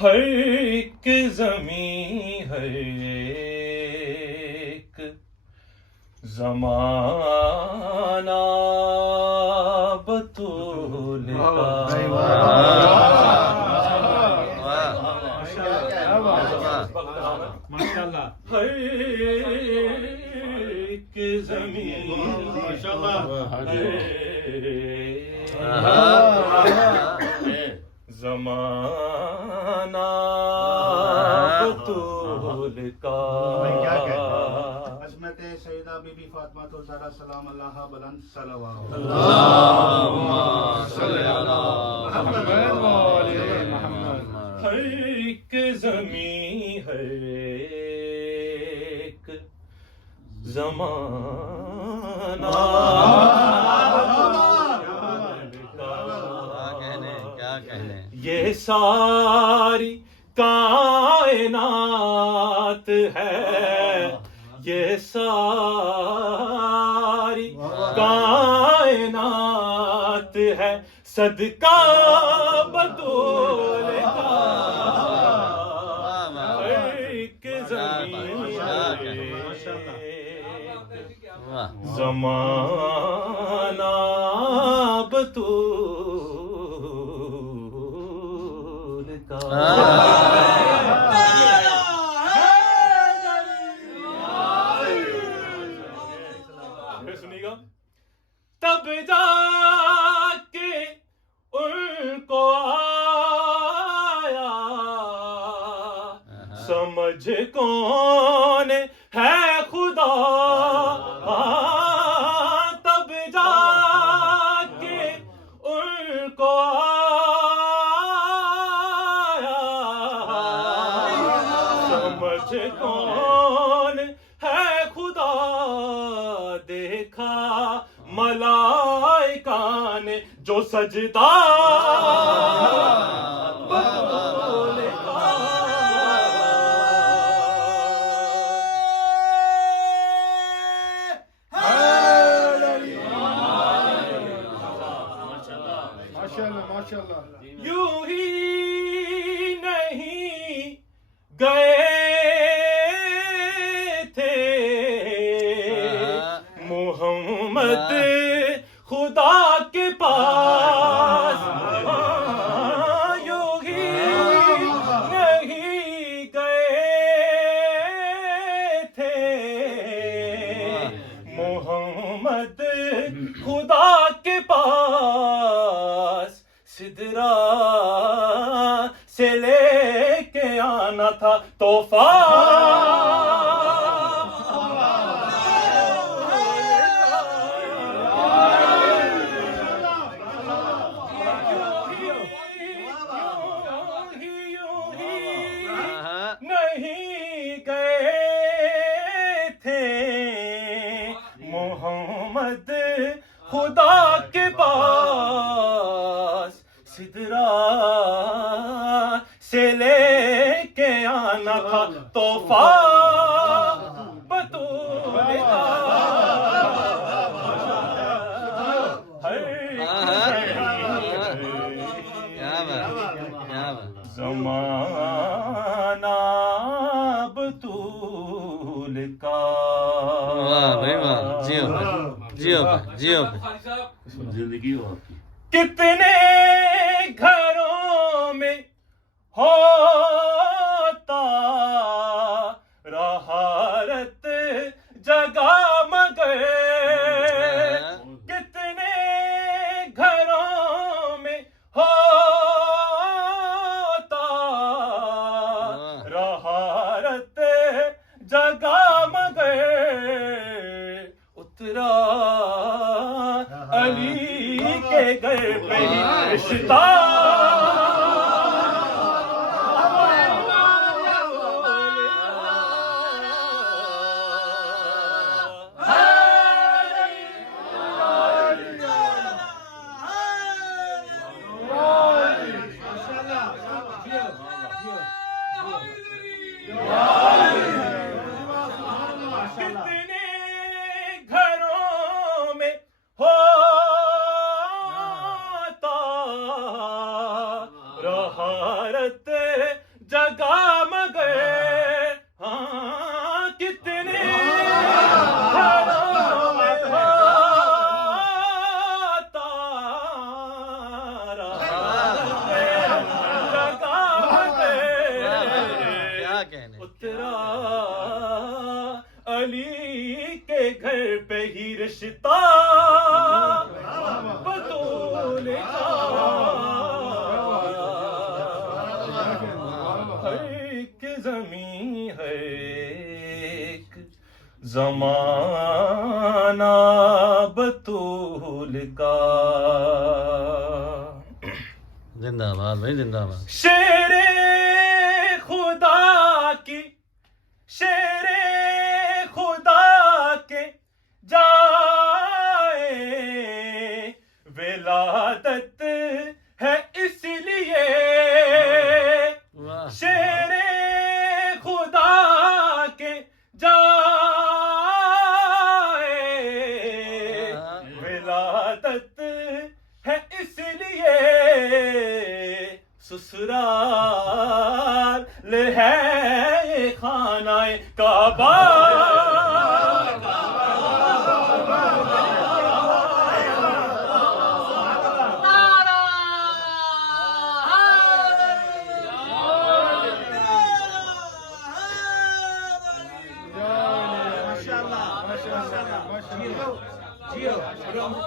ہر ایک زمین ہر ایک زمانہ بطول کا ہر ایک زمین زمانہ بطول کا عظمت سیدہ بی بی فاطمہ الزہرا سلام اللہ بلند صلوات اللہم صلی علی محمد محمد. ہر ایک زمین ہر ایک زمانہ یہ ساری کائنات ہے یہ ساری کائنات ہے صدقہ بطول کا ایک زمین زمانہ بطول کا سنیے گا تب جا کے ان کو آیا سمجھ کون ہے خدا تب جا کے ان کو آیا سمجھ کون ہے خدا دیکھا ملائکہ نے جو سجدہ بطول کا یوں ہی نہیں گئے تھے محمد خدا کے پاس یوں ہی نہیں گئے تھے محمد خدا کے پاس سدرا سے لے کے آنا تھا تحفہ نہیں گئے تھے محمد خدا کے پاس سدرا سے لے کے آنا تھا تحفہ بطول کا زمانہ بطول کا زندگی ہو آپ کی. کتنے گھروں میں ہوتا رہارت جگہ مگر کتنے گھروں میں ہوتا رہارت جگہ مگر اترا علی کے گھر پہ رشتہ کتنے گھروں میں ہوتا رہارت جگہ مگر ہاں کتنے گھروں میں ہوتا جگہ مگر اترا علی کے گھر پہ ہی رشتہ بطول کا ہر ایک زمین ہے ایک زمانہ بطول کا زندہ باد بھائی زندہ باد شیر خدا کی شیر خدا کے جائے ولادت ہے اس لیے واہ شیر خدا کے جائے ولادت ہے اس لیے سسرال ہے خانہ کعبہ ماشاءاللہ